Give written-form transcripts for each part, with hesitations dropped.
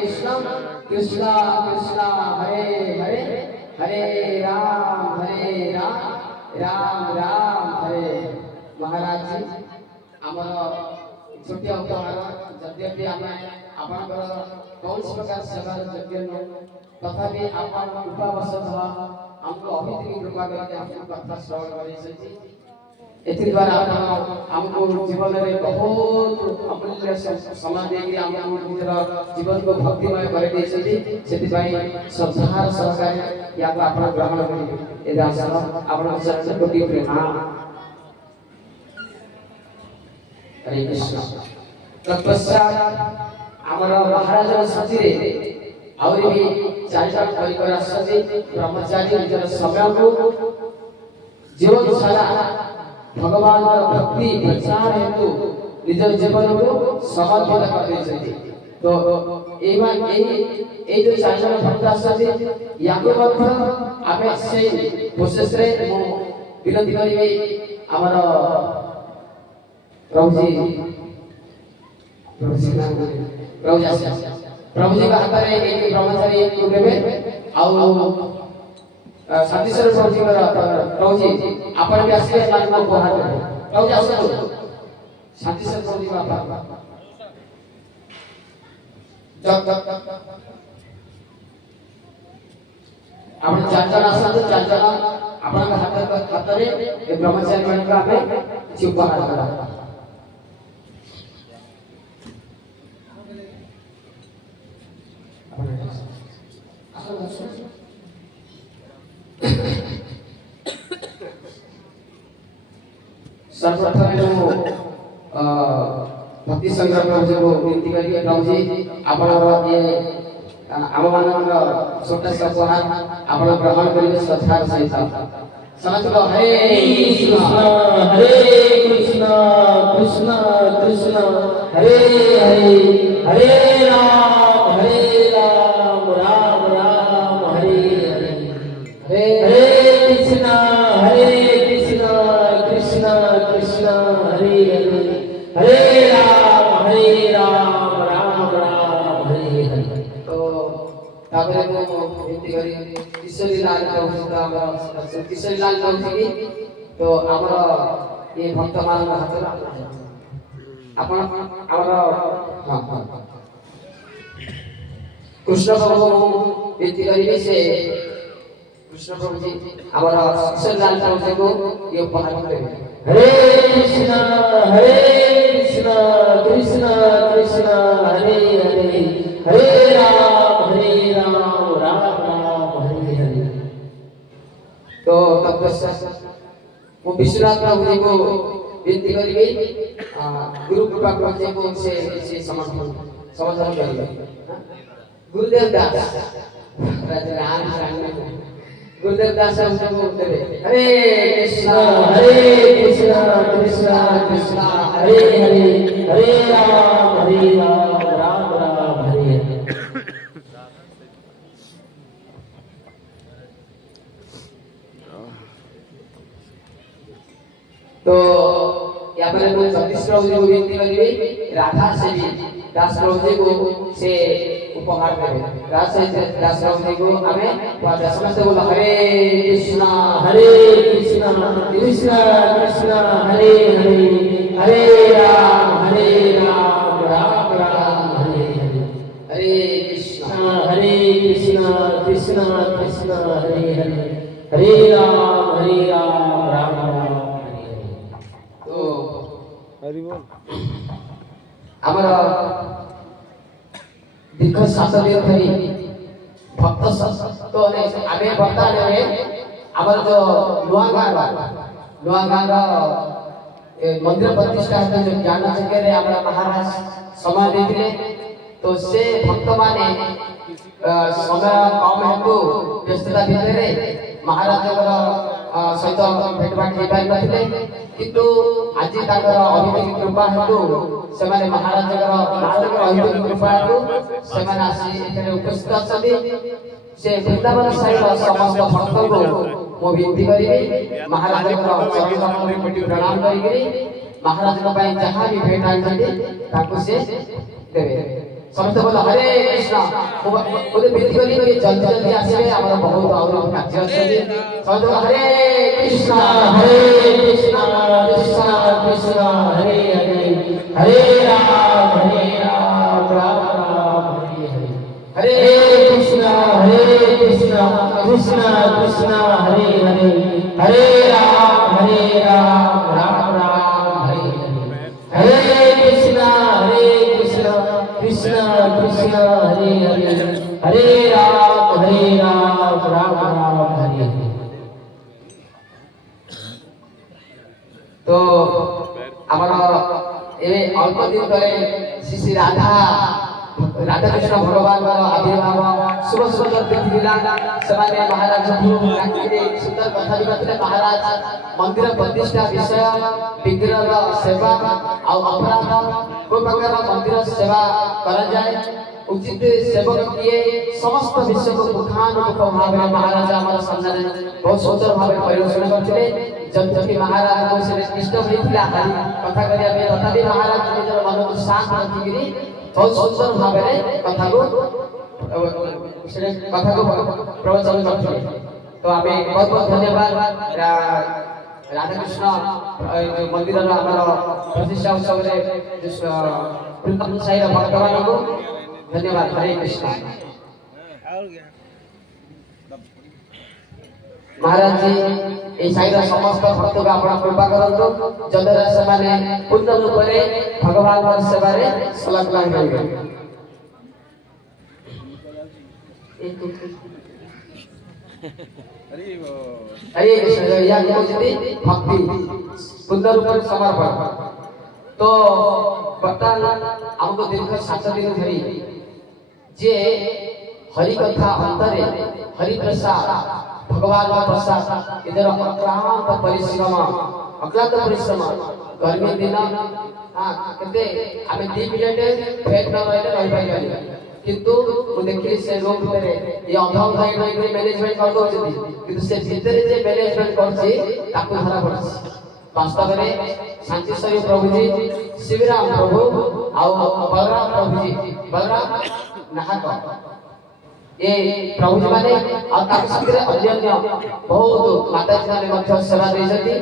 कृष्ण कृष्ण कृष्ण हरे हरे हरे राम राम राम हरे। महाराज जी आमर छोटिया उपहार यद्यपि आम आपणकर कौन प्रकार सेवार योग्य नुह तथापि आपण कृपावशतः आमको अभिति कृपा करके आपको कथा श्रवण कर द्वारा हमको जीवन में बहुत अमूल्य समय देकर हमको निजर जीवन को भक्तिमय कर श्रद्धार सहकार या ग्रहण करेंगे आपण चरण कोटि प्रणाम। हरे कृष्ण। तत्पश्चात आमर महाराज साथी आउरी भी चारिटा परिवार आसती ब्रह्मचारी निजर समय को जीवन सारा भगवान भक्ति प्रचार हेतु निज जीवन को समर्पित कर तो जो चार जन भक्त आसती या आम से प्रोसेस विनती करी आमर प्रभुजी प्रभुजी का हाथ में ब्रह्मचारी को देवे सतीश्वर प्रभुजी प्रभुजी आपण भी आसिए मान को उपहार देबे प्रभुजी आसो सतीश्वर प्रभुजी बाबा जब आपण चार जन आसतो चार जन आपण हाथ रे ए ब्रह्मचारी मान का हमें କିଛି उपहार देबा। सर्वप्रथम जो भक्ति संग्रह प्रभु को विनती करिए प्रभुजी आपनर ये आम मानकर छोटा सा उपहार आपण ग्रहण करिए श्रद्धार सहित समस्त हरे कृष्ण कृष्ण कृष्ण हरे हरे हरे राम राम राम हरे हरे हरे कृष्ण कृष्ण कृष्ण हरे हरे हरे राम राम हरे हरे। तो ताबरे को विनती करी किशोरी लाल प्रभु किशोरी लाल प्रभु की तो आमर ये भक्त मान हाथ आपण आमर हां कृष्ण प्रभु विनती करी से कृष्ण प्रभु जी हमारा किशोरी लाल प्रभु जी को ये उपहार देंगे। हरे कृष्ण कृष्ण कृष्ण हरे हरे हरे राम राम हरे हरे। तो तत्पश्चात वो विश्वनाथ प्रभु जी को विनती करेंगे गुरु कृपा प्रभु जी को से समर्थन करेंगे। गुरुदेव दास गुरुदेव दास हमको देवे हरे कृष्ण कृष्ण कृष्ण हरे हरे हरे राम राम राम हरे हरे। तो यहाँ पर कोई सतीश प्रभु जी को विनती करेंगे राधा से भी दास प्रभु जी को से उपहार देवे दास प्रभु जी को हमें समस्त बोला हरे कृष्ण कृष्ण कृष्ण हरे हरे हरे राम राम राम हरे हरे हरे कृष्ण कृष्ण कृष्ण हरे हरे हरे राम राम राम हरे हरे। तो हरि बोल हमारा दीर्घ 7 दिन धरी भक्त तो आगे बढ़ता रहे आमर जो नुआ गाँव मंदिर प्रतिष्ठा जो ज्ञान जगह रे हमारा महाराज समय देते तो से भक्त माने समय कम हेतु व्यस्तता भितर महाराज सहित भेटभाट हो पारि नथिले किंतु आज ताकर अभिमुखी कृपा हेतु से महाराज अभिमुखी कृपा हेतु से आसी उपस्थित अच्छी से वृंदावन साहिब समस्त भक्त को मो विनती करी महाराज चरण कमल में कोटि प्रणाम करी महाराज जहाँ भी भेट आते से देवे समस्त बोल हरे कृष्ण बोले विनती करी कि जल्दी जल्दी आसीबे हमर बहुत और कार्य अछि समस्त बोल हरे कृष्ण कृष्ण कृष्ण हरे हरे हरे राम राम राम हरे कृष्ण कृष्ण कृष्ण हरे हरे हरे राम राम राम हरे हरे हरे कृष्ण कृष्ण कृष्ण हरे हरे हरे राम राम राम हरे हरे। तो आमर ए अल्प दिन तले श्री श्री राधा कृष्ण भगवान आविर्भाव शुभ सुंदर देखिला सेमाने महाराज सुंदर कथा भी महाराज मंदिर प्रतिष्ठा विषय विग्रह सेवा और अपराध को प्रकार मंदिर सेवा करा जाए उचित सेवक किए समस्त विषय को मुखानुमुख भाव में महाराज हमारे सामने बहुत सुंदर भाव में परिवेषण करते जब महाराज को से इष्ट होइथिला कथा करिया बे तथापि महाराज निजर मन को शांत रखिगिरी बहुत सुंदर भाव में कथा को प्रवचन करते। तो हमें बहुत बहुत धन्यवाद राधा कृष्ण मंदिर प्रतिष्ठा उत्सव साई भक्तवान को धन्यवाद। हरे कृष्ण। महाराज जी ए साईर समस्त भक्त को आपण कृपा करंतु जदरा सेमाने पूर्ण रूप में भगवान वर सेवा रे संलग्न होइबे। हरे कृष्ण या कोजती भक्ति पूर्ण रूप में समर्पण। तो वर्तमान हमको दीर्घ 7 दिन धरी जे हरि कथा अंतरे हरि प्रसाद भगवान का प्रसाद इधर अक्लांत परिश्रम गर्मी दिन हां केते आमे 2 मिनिट फेक न रहले रहि पाइबानी किंतु मु देखि से लोग भितरे ये अभाव भाई भाई मैनेजमेंट कर दोछथि किंतु से भितरे जे मैनेजमेंट करछि ताकु धरा पड़छि। वास्तव में शांतिश्वरी प्रभु जी शिवराम प्रभु और बलराम प्रभु जी बलराम नाहक ये प्रभु जी माने और ताकि साथरे अन्य बहुत माता जी ने मध्य सेवा देजती।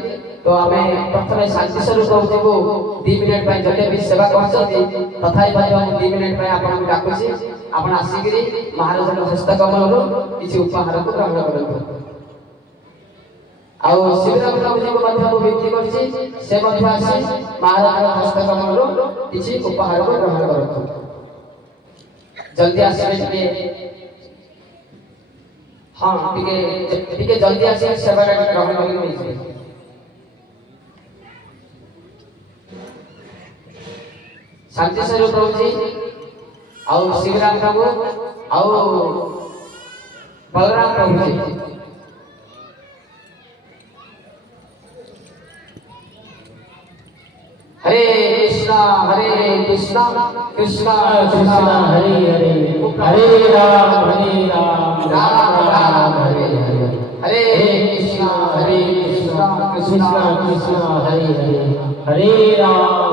तो हमें प्रथम शांतिश्वरी प्रभु जी को 2 मिनिट पे जते भी सेवा करछती तथापि भाई हम 2 मिनिट पे आपन को डाकुछी आपन आसीगिरी महाराज के हस्त कमल रो किछि उपहार को ग्रहण करंतु। और शिवराम प्रभु जी को मध्य को विनती करछि से मध्य आसी महाराज के हस्त कमल रो किछि उपहार को ग्रहण करंतु। जल्दी आसीबे के हाँ टिके जल्दी आसी सेवा ग्रहण करिके शांतिश्वरी प्रभु जी और शिवराम प्रभु और बलराम प्रभु जी हरे कृष्ण कृष्ण कृष्ण हरे हरे हरे राम राम राम हरे हरे हरे कृष्ण कृष्ण कृष्ण हरे हरे हरे राम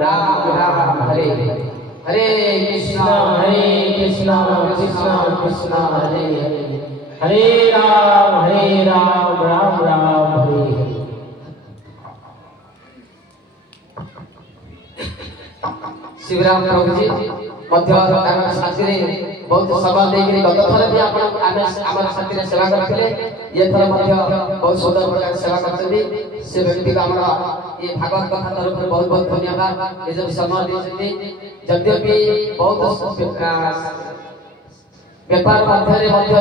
राम राम हरे हरे कृष्ण कृष्ण कृष्ण हरे हरे हरे राम राम राम हरे हरे। शिवराम प्रभु जी मध्य साथी बहुत समय देकर गत थर भी आम साथी सेवा करते ये थर बहुत सुंदर प्रकार सेवा करते से व्यक्ति को आम ये भागवत कथा तरफ बहुत बहुत धन्यवाद ये जब समय देते यद्यपि बहुत व्यापार मध्य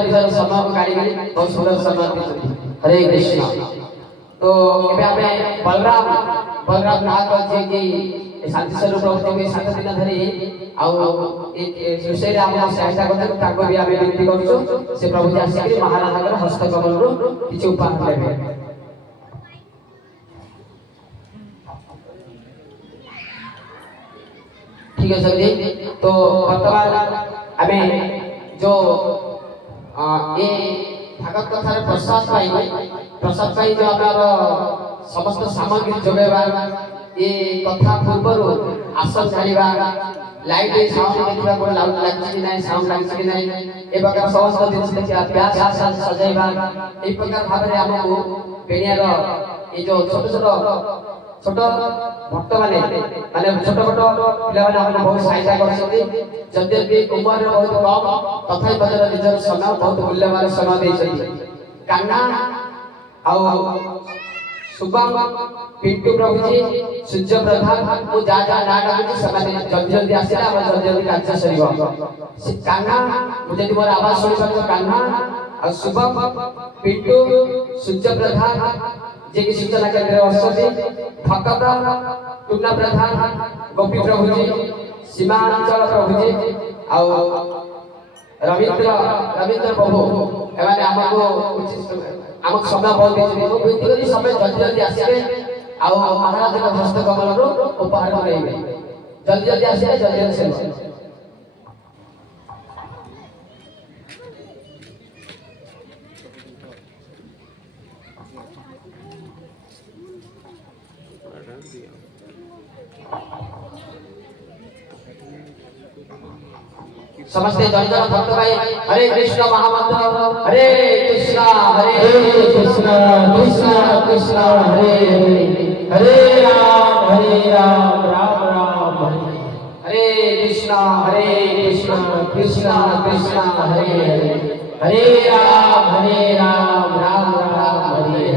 निजर समय को काढ़ी बहुत सुंदर समय देते। हरे कृष्ण। तो हमें बलराम नाथ जी की शांतिस्वरूप प्रभु के 7 दिन धरी आउ एक विषय रे हम सहायता करते ताको भी आमे विनती करछु से प्रभु जी आसी महाराज हस्त कमल रो किछ उपहार लेबे। ठीक है सर। तो वर्तमान हमें जो ये भागवत कथार प्रसाद पाई जो हमार समस्त सामग्री जोगेबा ये कथा पूर्व आसन झाड़िबा लाइट साउंड देखा को लाउड लागछि कि नाही साउंड लागछि कि नाही ए प्रकार समस्त दिन देखिया प्यास सजाइबा ए प्रकार भाबरे हमको बेनियार ए जो छोट छोट भक्त माने छोट छोट पिला माने हमको बहुत सहायता करछथि जद्यपि उम्र बहुत कम तथापि बदर निजर समय बहुत मूल्यवान समय देछथि कान्हा आउ शुभम पिंटू प्रभु जी सूर्य प्रधान को जा ना डाकुची सकाने जल्दी जल्दी आसिला हम जल्दी जल्दी कार्य सरीबो कान्हा मुझे मोर आवाज सुनि पाछो कान्हा और शुभम पिंटू सूर्य प्रधान जे की सूचना केंद्र असति भक्त टुना प्रधान गोपी प्रभु जी सीमांचल प्रभु जी और रविंद्र प्रभु एमाने हमको आमक समय बहुत देछि वो विनती करी समय जल्दी जल्दी आसीबे आ महाराज के हस्त कमल रो उपहार करेबे जल्दी जल्दी आसीबे जल्दी जल्दी से समस्ते जन जन भक्त भाई हरे कृष्ण महामंत्र हरे कृष्ण कृष्ण कृष्ण हरे हरे राम राम राम हरे कृष्ण कृष्ण कृष्ण हरे हरे राम राम राम हरे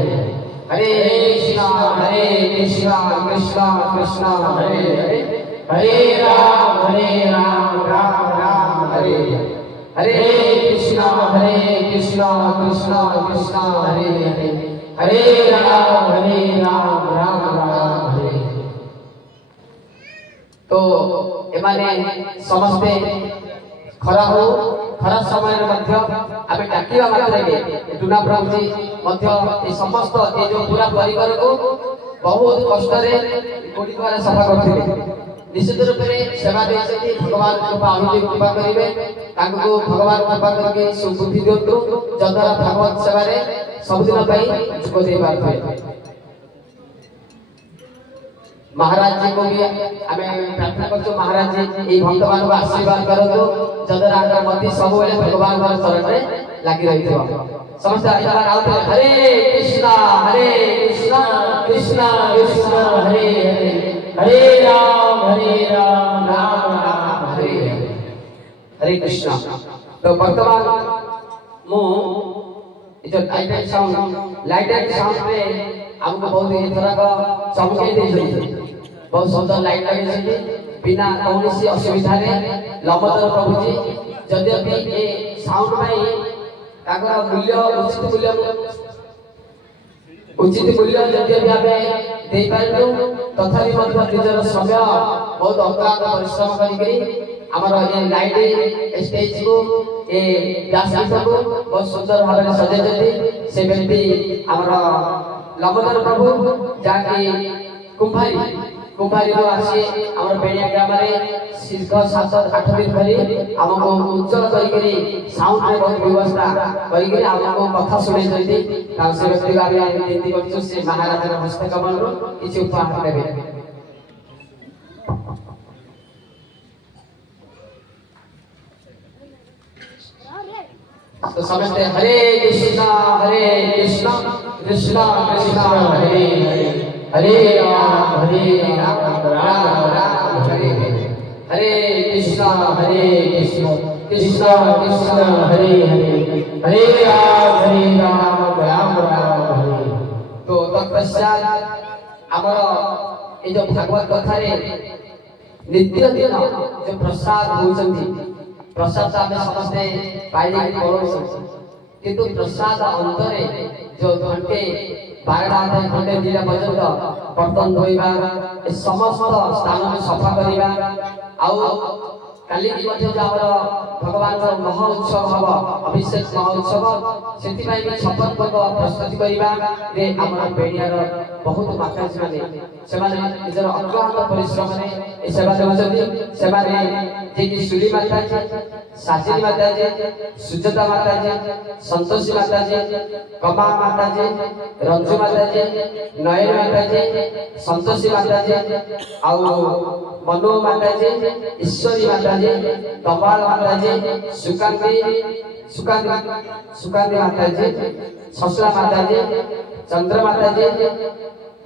हरे कृष्ण कृष्ण कृष्ण हरे हरे राम राम राम हरे हरे कृष्ण कृष्ण कृष्ण हरे हरे राम राम राम हरे। तो एमाने समस्ते खरा हो खरा समय मध्य आमे डाकिवा मात्रे टुना प्रभु जी मध्य ए समस्त ए जो पूरा परिवार को बहुत कष्ट रे कोडी द्वारा सफा करथिले निश्चित रूप में सेवा देछथि भगवान कृपा अनुदेव कृपा करिवे ताको भगवान कृपा करके सुबुद्धि दियंतु जद्वारा भगवत सेवा रे सब दिन पई जोग दे पारबे। महाराज जी को भी हमें प्रार्थना करछो महाराज जी ए भक्त मान को आशीर्वाद करतो जद्वारा आकर मति सब बेले भगवान के चरण रे लागि रहितो समस्त आशीर्वाद आउते हरे कृष्ण कृष्ण कृष्ण हरे हरे राम राम राम हरे हरे कृष्ण। तो वर्तमान मु जो लाइटेड साउंड पे हमको बहुत ही तरह का चमके दे बहुत सुंदर लाइट लगे बिना कौन असुविधा रे लंबोदर प्रभु जी यद्यपि ए साउंड में ताकर मूल्य उचित मूल्य यद्यपि आमे दे पारलु तथापि मध्य निजर समय बहुत अक्लांत परिश्रम करी हमर ए लाइट स्टेज को ए व्यासपीठ को बहुत सुंदर भाव में सजाइछथि से व्यक्ति हमर लंबोदर प्रभु जाके कुंभारी को आसी हमर बेनिया ग्राम रे दीर्घ 7-8 दिन धरी हमको उज्जवल करी साउंड रे बहुत व्यवस्था करी हमको कथा सुनै जति से व्यक्ति का विनती करछु से महाराज रे हस्त कमल रो किछि उपहार देबे। तो समझते हरे कृष्ण कृष्ण कृष्ण हरे हरे राम राम राम हरे हरे कृष्ण कृष्ण कृष्ण हरे हरे राम राम हरे। तो तत्पश्चात आमर ये जो भागवत कथा रे नित्य दिन जो प्रसाद होचंती प्रसाद आमे समस्ते पाइले परोस किंतु प्रसाद अंतरे जो घंटे 12 घंटे दिला पर्यंत बर्तन धोइबा ए समस्त स्थान में सफा करिबा आउ काली की मध्य जावर भगवान का महोत्सव हब अभिषेक महोत्सव सेति भाई भी छपन पद प्रस्तुत करिबा रे हमर बेनियार बहुत माताजी माने सेमाने निजर अक्लांत परिश्रम रे ए सेवा देउछथि सेमाने जे कि सुली माता जी, साजिनी माता जी, सुजाता माता जी, संतोषी माता जी, कमा माता जी, रंजू माता जी, नयन माता जी, संतोषी माता जी, आउ मनो माता जी, ईश्वरी माता जी, कमाल माता जी, सुकांती सुकांती माता जी, ससुरा माता जी, चंद्र माता जी,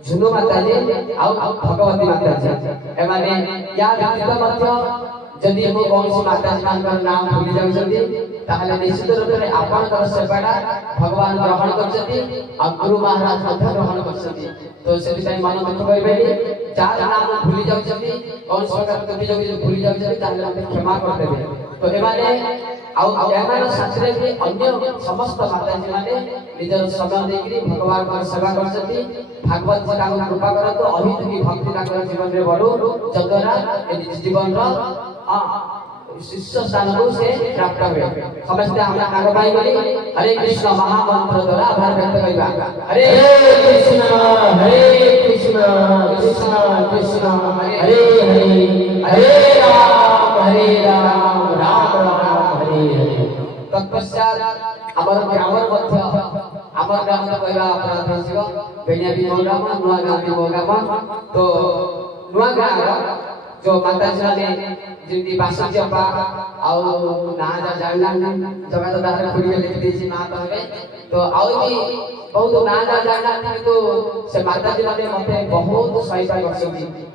झुनु माता जी, आउ भगवती माता जी। एमाने या व्यतीत मध्य जदि मो कौनसी माता जी मानकर नाम भूली जाउछन्ती ताहले निश्चित रूपे आपनकर सेवाटा भगवान ग्रहण करछन्ती आ गुरु महाराज मध्य ग्रहण करछन्ती। तो सेति पई मन दुख करबेनी जार नाम भूली जाउछन्ती कौनसी प्रकार कभी जदि भूली जाउछन्ती ताहले मते क्षमा कर देबे। तो एमाने आउ एमाने साथरे भी अन्य समस्त माताजी माने निजर समय देकरी भगवान कर सेवा करछन्ती। भागवत जी ताको कृपा करतो अहितुकी भक्ति ताको जीवन रे बढो जद्वारा जीवन रो शिष्य स्थान को से प्राप्त हुए। समझते हम आगे भाई बोली हरे कृष्ण महामंत्र द्वारा आभार व्यक्त करिबा। हरे कृष्ण कृष्ण कृष्ण हरे हरे हरे राम राम राम हरे हरे। तत्पश्चात हमर ग्रामर मध्य हमर ग्राम तो कहबा अपराध छियो बेनिया भी मोग्राम नुआ गाम भी मोग्राम। तो नुआ गाम जो माता जी ने जिंदी बासु चंपा आउ ना जानना जगह तो दार खुड़ी लिख दी छी ना तो हवे। तो आउ भी बहुत ना जानना तो से माता जी ने मते बहुत सहायता करछी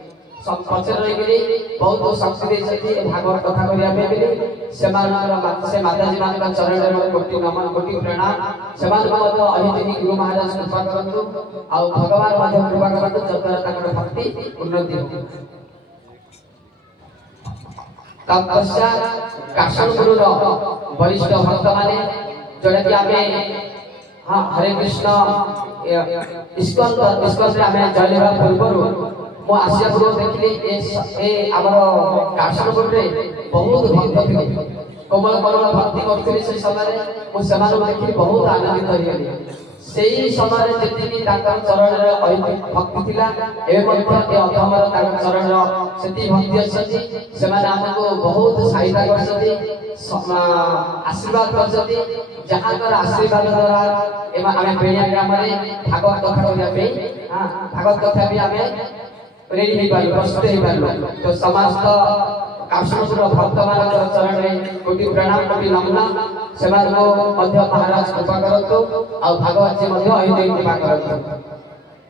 सब पचर रही गेली बहुत शक्ति देछथि भागवत कथा करिया पे गेली सेमानकर से माता जी मान का चरण रे कोटि नमन कोटि प्रणाम। सेमान मत अहितिनी गुरु महाराज कृपा करंतु आउ भगवान मध्य कृपा करंतु जतरा ताकर भक्ति उन्नति हो। तत्पश्चात काशन गुरु वरिष्ठ भक्त माने जोड़ा कि आमे हाँ हरे कृष्ण इस्कन से आमे जयलेवा पूर्व मो आसिया पूर्व देखली ए हमर काशन गुरु रे बहुत भक्त थिले कोमल कोमल भक्ति करथिले से समय मो समान देखली बहुत आनंदित होइली। सेही समय जेतिकी ताकर चरण रे भक्ति थिला ए मध्य ए अधमर ताकर चरण रे सेति भक्ति अछि सेमान हमको बहुत सहायता करछथि आशीर्वाद करछथि जहां कर आशीर्वाद द्वारा एमा आमे बेनिया ग्राम रे भागवत कथा करिया पे हां भागवत कथा भी आमे रेडी हे पालो प्रस्तुत हे पालो। तो समस्त काशनपुर भक्त मानकर चरण रे कोटि प्रणाम कोटि नमन सेमान को मध्य महाराज कृपा करतो आ भागवत जी मध्य अहिते कृपा करतो।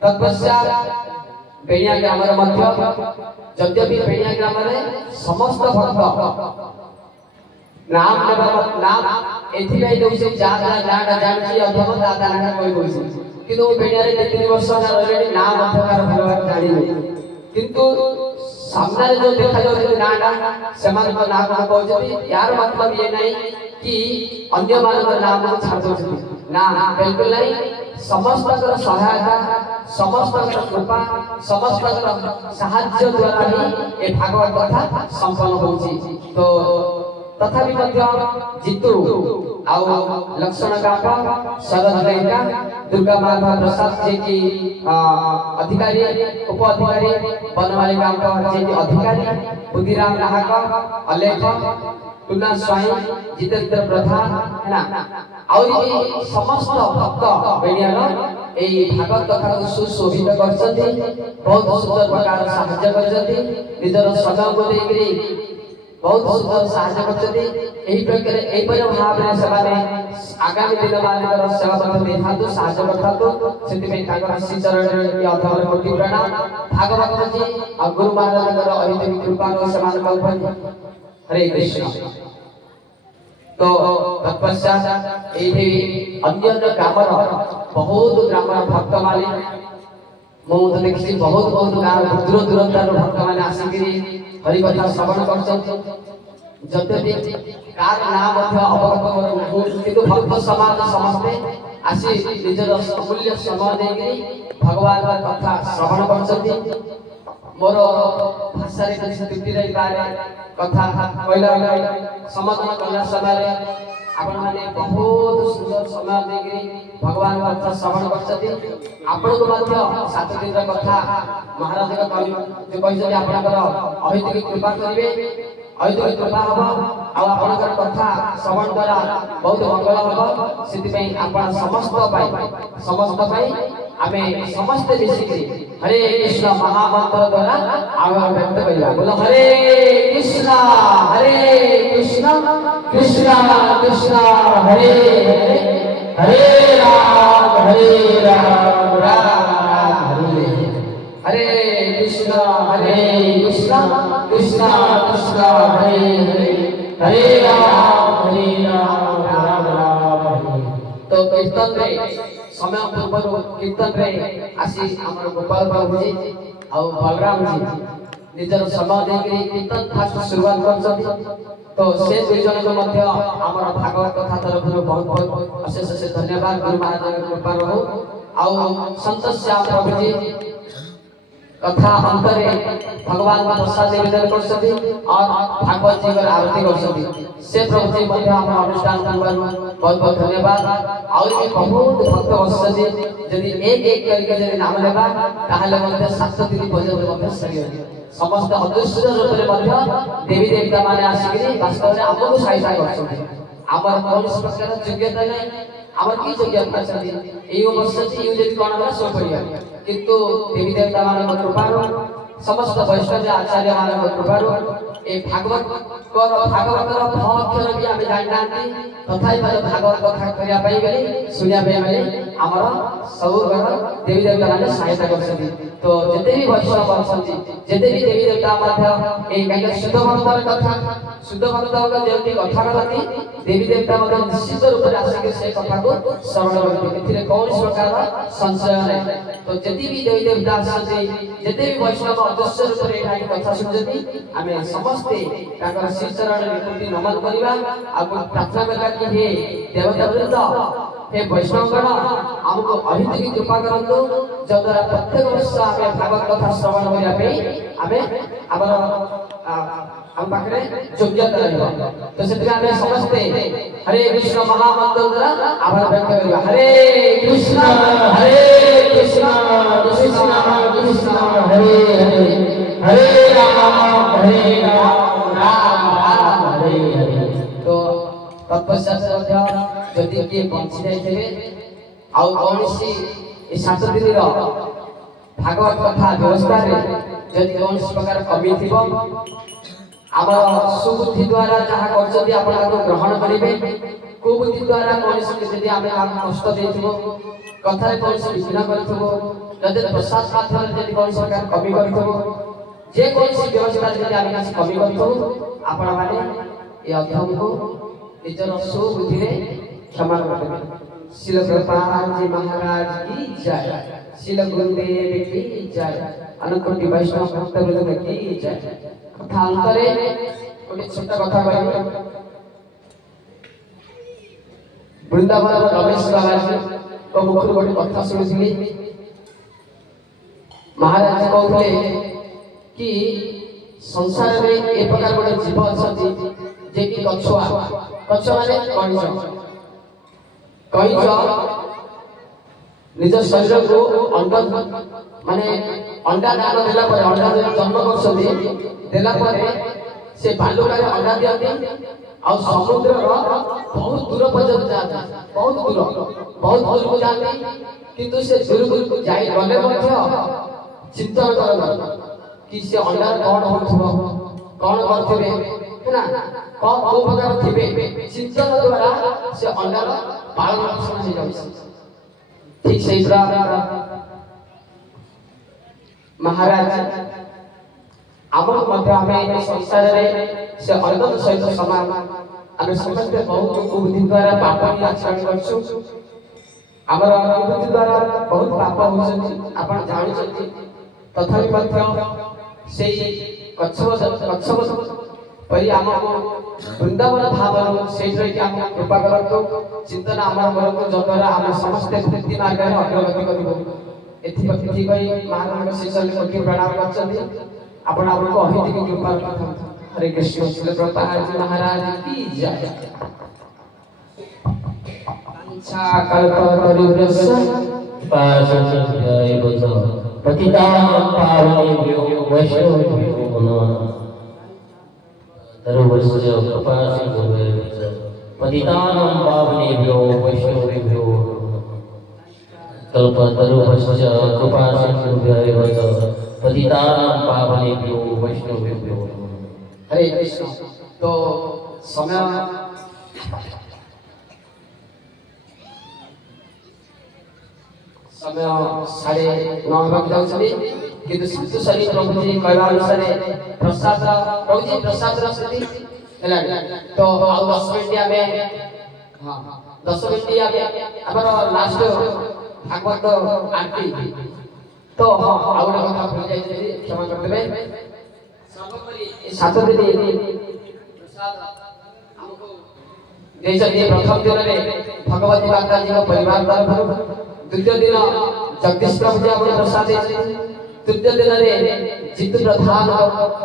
तत्पश्चात बेनिया ग्राम रे मध्य यद्यपि बेनिया ग्राम रे समस्त भक्त नाम लेबा नाम एथि नै दोसे जादा जादा जानछि अथवा दादा ना कोइ होइछि किंतु बेनिया रे 3 वर्ष ना ऑलरेडी नाम अथवा भगवान जानि किंतु सामने जो देखा जाउछि नाडा समान को नाम कहउछि यार मतलब ये नहीं कि अन्य मानव नाम को छाड़ दोछि ना बिल्कुल नहीं। समस्त कर सहायता समस्त कर कृपा समस्त कर सहायता द्वारा ही ए भागवत कथा संपन्न होछि। तो तथापि मध्य जितु आउ लक्षण गाप शरद लैका दुर्गा माता प्रसाद जी की अधिकारी उप अधिकारी बनवाली गांव जी की अधिकारी बुद्धिराम नाहक अलेख टुना स्वाई जितेंद्र प्रधान है ना और समस्त भक्त बेनियार ए भागवत कथा को सुशोभित करछथि बहुत सुंदर प्रकार साहाय्य करछथि निजर समय को देकरी बहुत सुंदर साहाय्य करछथि। एही प्रकार एही पर भाव रे सबाने आगामी दिन मानकर सेवा बंध देखातु साहाय्य करथातु सेति पे ताकर श्री चरण रे अधर कोटि प्रणाम भागवत जी आ गुरु महाराज कर अहिते कृपा रो समान कल्पन। हरे कृष्ण। तो तत्पश्चात एही अन्य ग्राम बहुत ग्राम भक्त माने मो देखि बहुत बहुत गांव दूर दूरंतर भक्त माने आसीकरी हरि कथा श्रवण करछथि जद्यपि कार नाम मध्य अवगत नहीं किंतु भक्त समाज समस्ते आसी निजर अमूल्य समय देकरी भगवान कथा श्रवण करछथि। मोर भाषा रे किछि त्रुटि रही पारे कथा कहला समाधान करला समय आपण माने बहुत सुंदर समय देकरी भगवान कथा श्रवण करछथि। आपण को मध्य 7 दिन कथा महाराज का जो कहछथि आपनकर अहित की कृपा करिवे ऐतिक कृपा हम आपणकर कथा श्रवण द्वारा बहुत मंगल हम से आपण समस्त आमे समस्त मिसिक हरे कृष्ण महामंत्र द्वारा आम व्यक्त करिया बोलो हरे कृष्ण कृष्ण कृष्ण हरे हरे राम राम राम हरे हरे कृष्ण कृष्ण कृष्ण हरे हरे राम राम राम हरे। तो कीर्तन रे समय पूर्व कीर्तन रे आसी हमर गोपाल बाबू जी और बलराम जी निजर समय देकरी कीर्तन फास्ट शुरुआत करछथि। तो से दुई जन को मध्य हमर भागवत कथा तरफ बहुत बहुत अशेष धन्यवाद गुरु महाराज के कृपा रहू। और संत श्याम प्रभु जी कथा अंतरे भगवान का प्रसाद निवेदन करछथि और भागवत जी कर आरती करछथि। से प्रभु जी मध्य हमर अनुष्ठान करबार बहुत बहुत धन्यवाद। और भी बहुत भक्त बसछथि यदि एक करके यदि नाम लेबा ताहले मध्य 7 दिन भजन मध्य सरियो समस्त अदृश्य रूप में मध्य देवी देवता माने आसिकरी वास्तव में हमको सहायता करछथि। हमर कौन प्रकार योग्यता नहीं हमर की योग्यता अछि एयो बसछथि एयो यदि कोन बा सो पड़िया किंतु देवी देवता माने कृपारो समस्त वैष्णव आचार्य माने कृपारो ए भागवत अक्षर भी आम जानी तथापि भागवत कथा करिया पाई गली सुनिया पाई गली आमर सब घर देवी देवता माने सहायता करछथि। तो जते भी वैष्णव अछथि जते भी देवी देवता मध्य ए कहीं शुद्ध भक्तर कथा शुद्ध भक्तर देवती कथा करती देवी देवता मध्य निश्चित रूप से आसिक से कथा को श्रवण करती एथिरे कौन प्रकार संशय नहीं। तो जति भी देवी देवता आछथि जते भी वैष्णव अदृश्य रूप से एठाई कथा सुनजति आमे समस्ते ताकर श्री चरण विभूति नमन करिबा आ प्रार्थना करबा कि हे देवता वृंद हे वैष्णव गण हमको अहित कृपा करंतु जद्वारा प्रत्येक वर्ष आमे भागवत कथा श्रवण करिया पे आमे हम पाखरे योग्यता रहबा। तो सेति आमे समस्ते हरे कृष्ण महामंत्र द्वारा आभार व्यक्त करिबा हरे कृष्ण कृष्ण कृष्ण हरे हरे राम राम राम हरे। तो तत्पश्चात जदि किए बंची जाइथिबे आ कौनसी ए 7 दिन रो भागवत कथा व्यवस्था रे जदि कौनसी प्रकार कमी थिबो आमर सुबुद्धि द्वारा जहाँ करछथि आपण को ग्रहण करिवे कुबुद्धि द्वारा कौनसी यदि आमे कष्ट देथिबो कथा कौनसी विघ्न करथिबो यदि प्रसाद माध्यम यदि कौनसी प्रकार कमी करथिबो जे कौनसी व्यवस्था यदि आमे किसी कमी करथिबो आपण माने ए अध्ययन को निजर सुबुद्धि रे क्षमा करबे। श्रील प्रभुपाद जी महाराज की जय श्रील गुरुदेव की जय अनंत वैष्णव भक्त वृंद की जय। कथा अंतरे गोटे छोट कथा कहबे वृंदावन रमेश बाबाजी को मुखर गोटे कथा शुणुथिली महाराज कहले कि संसार में ए प्रकार गोटे जीव अछथि जे कि कछुआ माने कईच निज शरीर को अंडा माने अंडा दान देला पर अंडा जन्म करछथि देला पर से बालुका रे अंडा दियନ୍ତି और समुद्र रो बहुत दूर पर्यंत जाते बहुत दूर को जाते किंतु से दूर को जाई गले मध्य चिंतन करन कि से अंडा कौन होथबो कौन करथिबे है ना कौन को प्रकार थिबे चिंतन द्वारा से अंडा रो पालन रक्षण हो जाउछि। ठीक से महाराज आम मध्य आम संसार से अनंत सहित समान आम समस्त बहुत बुद्धि द्वारा पाप आचरण करछु आमर बुद्धि द्वारा बहुत पाप होछथि आपण जानिछथि तथापि मध्य सेई कच्छप परि आमको वृंदावन भाव सेई कि आम कृपा करतो चिंतन आमर करतो जद्वारा आम समस्त भक्ति मार्ग रे अग्रगति करिबो। एथि प्रति कहि महाराज शिष्य कोटि प्रणाम करछथि आपण आपको अहित की कृपा करतो। हरे कृष्ण श्रील प्रभुपाद जी महाराज की जय। पंचा कल्पतरुभ्यश्च पाशुचिभ्य पतितानां पावनेभ्यो वैष्णवेभ्यो नमः। सर्वस्य कृपासिन्धुभ्यश्च पतितानां पावनेभ्यो वैष्णवेभ्यो कल्पतरुभ्यश्च कृपासिन्धुभ्यैव च पतितानां पावनेभ्यो वैष्णवेभ्यो। हरे कृष्ण। तो समय समय 9:30 ହେବାକୁ ଯାଉଛନ୍ତି କିନ୍ତୁ ସାଧୁ ଶରୀ ପ୍ରଭୁଜୀ କହିବା ଅନୁସାରେ ପ୍ରସାଦ ପ୍ରଭୁଜୀ ପ୍ରସାଦର ସ୍ଥିତି ହେଲାଣି ତ ଆଉ 10 ମିନିଟ୍ ଆମେ 10 ମିନିଟ୍ ଆମେ ଆମର ଲାଷ୍ଟ ଭାଗବତ ଆଣ୍ଟି ତ ଆଉ ଗୋଟେ କଥା ଭୁଲି ଯାଇଥିଲି କ୍ଷମା କରିଦେବେ। ସର୍ବପରି ସାତ ଦିନ ପ୍ରସାଦ ଆମକୁ ଦେଇଛନ୍ତି। ପ୍ରଥମ ଦିନରେ ଭଗବତୀ ମାତାଜୀଙ୍କ ପରିବାର ତରଫରୁ, द्वितीय दिन जगदीश प्रभु जी आपको प्रसाद देते, तृतीय दिन रे जितु प्रधान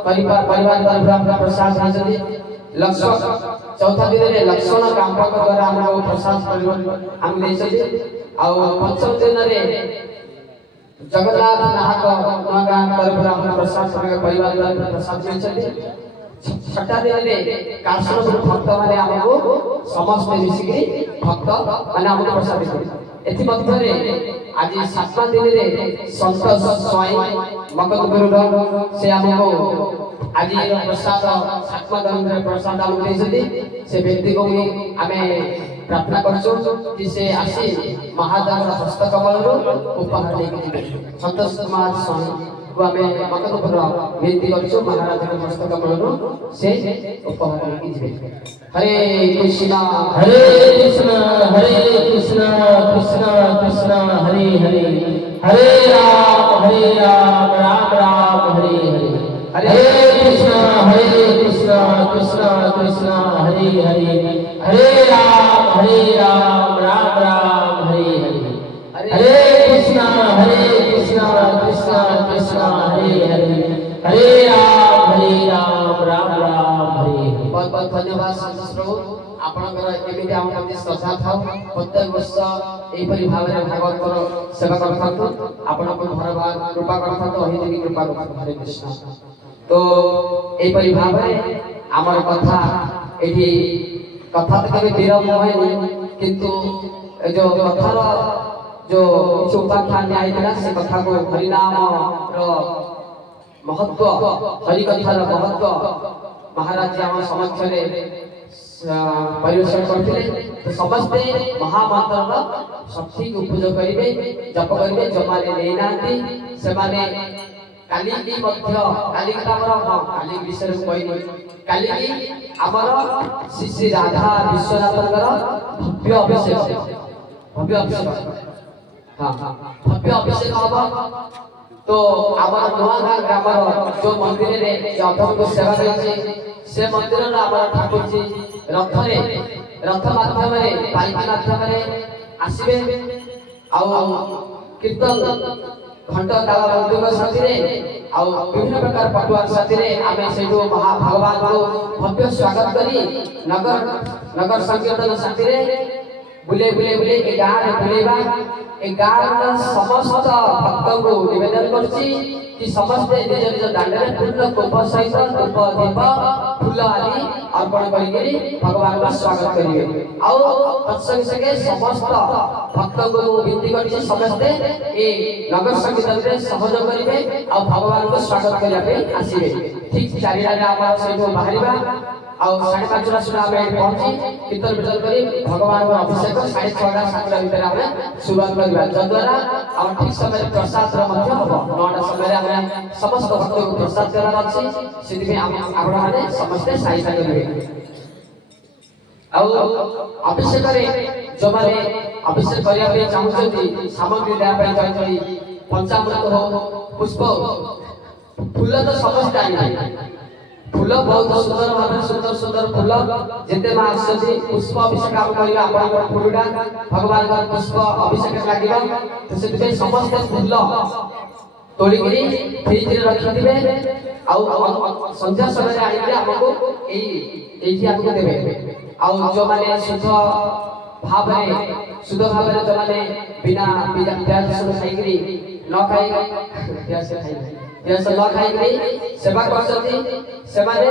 परिवार तरफ प्रसाद देते, लक्ष्मण चौथा दिन रे लक्ष्मण कांपक द्वारा हमको प्रसाद हम देते, और पंचम दिन रे जगन्नाथ नाहक नगा तरफ हमको प्रसाद परिवार तरफ प्रसाद देते। छठा दिन रे काशनपुर भक्त माने हमको समस्त मिसिकी भक्त माने हमको प्रसाद देते। एथि मध्यरे आज 7वां दिन रे संत स्वयं मगध गुरुर से हमको आज प्रसाद 7वां दिन रे प्रसाद हमको देछथि। से व्यक्ति को भी आमे प्रार्थना करछो कि से आसी महादेव हस्त कमल रो उपहार लेके जिवे। संतोष कुमार स्वामी को आमे मगधपुर विनती करछो महाराज के हस्त कमल रो से उपहार लेके जिवे। हरे कृष्णा कृष्ण कृष्ण कृष्ण हरे हरे, हरे राम राम राम हरे हरे, हरे कृष्ण कृष्ण कृष्ण हरे हरे, हरे राम राम राम हरे हरे, हरे कृष्ण कृष्ण कृष्ण हरे हरे, हरे राम राम राम हरे हरे। बहुत बहुत धन्यवाद संतोष प्रभु। आपणकर एमिति आम प्रति श्रद्धा थाउ, प्रत्येक वर्ष एपरि भावरे भागवतर सेवा करथांतु, आपणको भरबार कृपा करथांतु, अहिदिकी कृपा करथांतु। हरे कृष्ण। तो एपरि भावरे आमर कथा एठी कथा तो केबे विरम होएनी, किंतु जो कथार जो किछु उपाख्यान आइतला से कथा को हरिनाम रो महत्व, हरि कथार महत्व महाराज जी आम समक्ष रे परिवेशन करते। तो समस्ते महामंत्र सठिक उपयोग करेंगे, जप करेंगे। जो माने लेना से माने काली की मध्य काली का काली विषय में कहनी, काली की आमर श्री श्री राधा विश्वनाथ भव्य अभिषेक, भव्य अभिषेक, हाँ भव्य अभिषेक हम। तो आमर नुआगाँ ग्रामर जो मंदिर रे अधम को सेवा करिছে से मंदिर आमर ठाकुर जी रथ माध्यम पालकी माध्यम आसबे, कीर्तन घंट ताल मृदुंग साथी विभिन्न प्रकार पटुआर साथी आम से भगवान को भव्य स्वागत करी नगर संकीर्तन साथी बुले बुले बुले ए गाँव बुलेबा। ए गाँव समस्त भक्त को निवेदन करछि कि समस्त निज निज दांड में पूर्ण कोप सहित धूप दीप फूल आदि अर्पण करी भगवान का स्वागत करिवे। आउ तत्संग संगे समस्त भक्त को विनती करछि समस्ते ए नगर संकीर्तन रे सहयोग करिवे और भगवान को स्वागत करिया पे आसीबे। ठीक 4 टा आम सेठो बाहरिबा और 5:30 सुधा हमें पहुंची कीर्तन वितरण करी भगवान को अभिषेक 6:30 7टा भीतर हमें शुरुआत करबा, जद्वारा हम ठीक समय प्रसाद मध्य हम 9टा समय हमें समस्त भक्त को प्रसाद देना अछि। सिद्धि आपण माने समस्त सहायता करिवे। और अभिषेक रे जो माने अभिषेक करिया पे चाहउछथि सामग्री देया पे चाहउछथि पंचामृत हो पुष्प फूल तो समस्त आनी फूल बहुत सुंदर भाव सुंदर सुंदर फूल जेते मा आसथि पुष्प अभिषेक हम करिया आपण फूलडा भगवान का पुष्प अभिषेक लागिबा। तो सेते समस्त फूल तोड़ी करी फ्रिज रे रखि दिबे और संध्या समय आनी के हमको एठी आपको देबे। और जो माने शुद्ध भाव जो माने बिना प्याज लहसुन खाइकरी न खाइ प्याज खाइ न खाइकरी सेवा करछथि से माने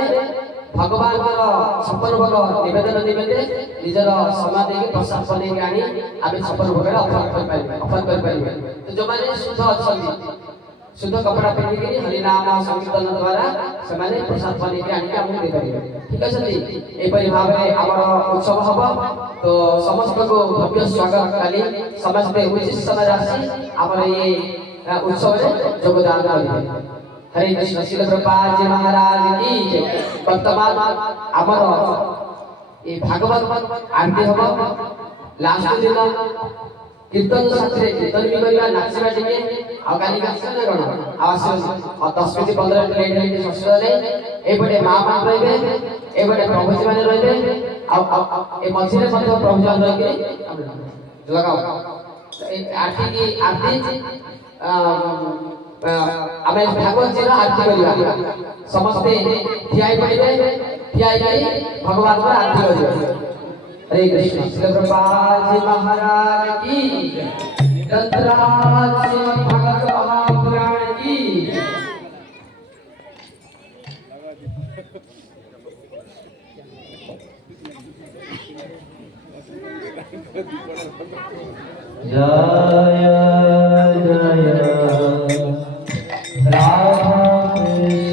ଭଗବାନଙ୍କର ଛପନ ଭୋଗ ନିବେଦନ ନିମନ୍ତେ ନିଜର ସମୟ ଦେଇକି ପ୍ରସାଦ ବନେଇକି ଆଣି ଆମେ ଛପନ ଭୋଗରେ ଅଫର କରିପାରିବେ। ତ ଯୋଉମାନେ ଶୁଦ୍ଧ ଅଛନ୍ତି, शुद्ध कपड़ा पिंधिकी हरिनाम संकीर्तन द्वारा सेमाने प्रसाद बनेकी आनिक हमहु देइପାରିବେ। ठीक अछि एपरि भाबरे हमर उत्सव हब। तो समस्त को भव्य स्वागत काली समस्त उचित समय राशि हमर ये उत्सव रे योगदान करिवे। हरे कृष्ण। श्रील प्रभुपाद जी महाराज की जय। वर्तमान हमर ये भागवत आरती हब। लास्ट दिन कीर्तन साथी कीर्तन भी करवा नाचवा टिके आ गाली गाछन गण आवश्यक 10 मिनिट 15 मिनिट लेट हेके ससुरले एपटे मां मान रहबे, एपटे प्रभुजी माने रहबे आ ए मझिरे मध्ये प्रभुजी मान रहके लगाओ आरती की आरती आमे भागवत जी आरती करवा समस्त ठियाई पड़िबे, ठियाई भगवान को आरती करबे। हरे कृष्ण। श्रील प्रभुपाद जी महाराज की दंतराज श्रीमद् भागवत महापुराण की जय जय Radha Krishna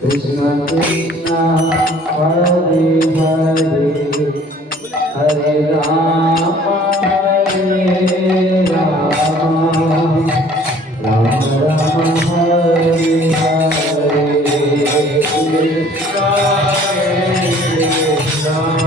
Krishna Krishna Hare Hare Hare Rama Hare Rama Rama Rama Hare Hare Krishna Krishna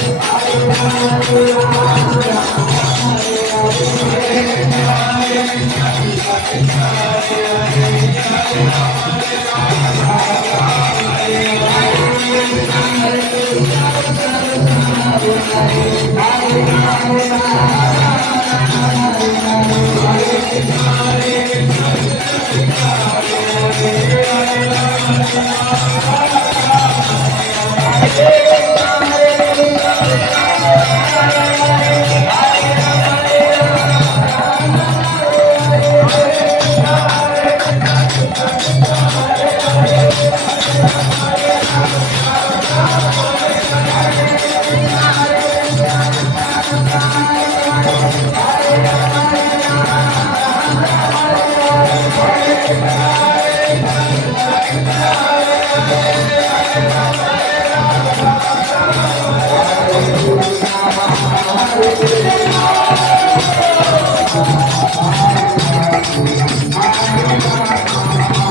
Hare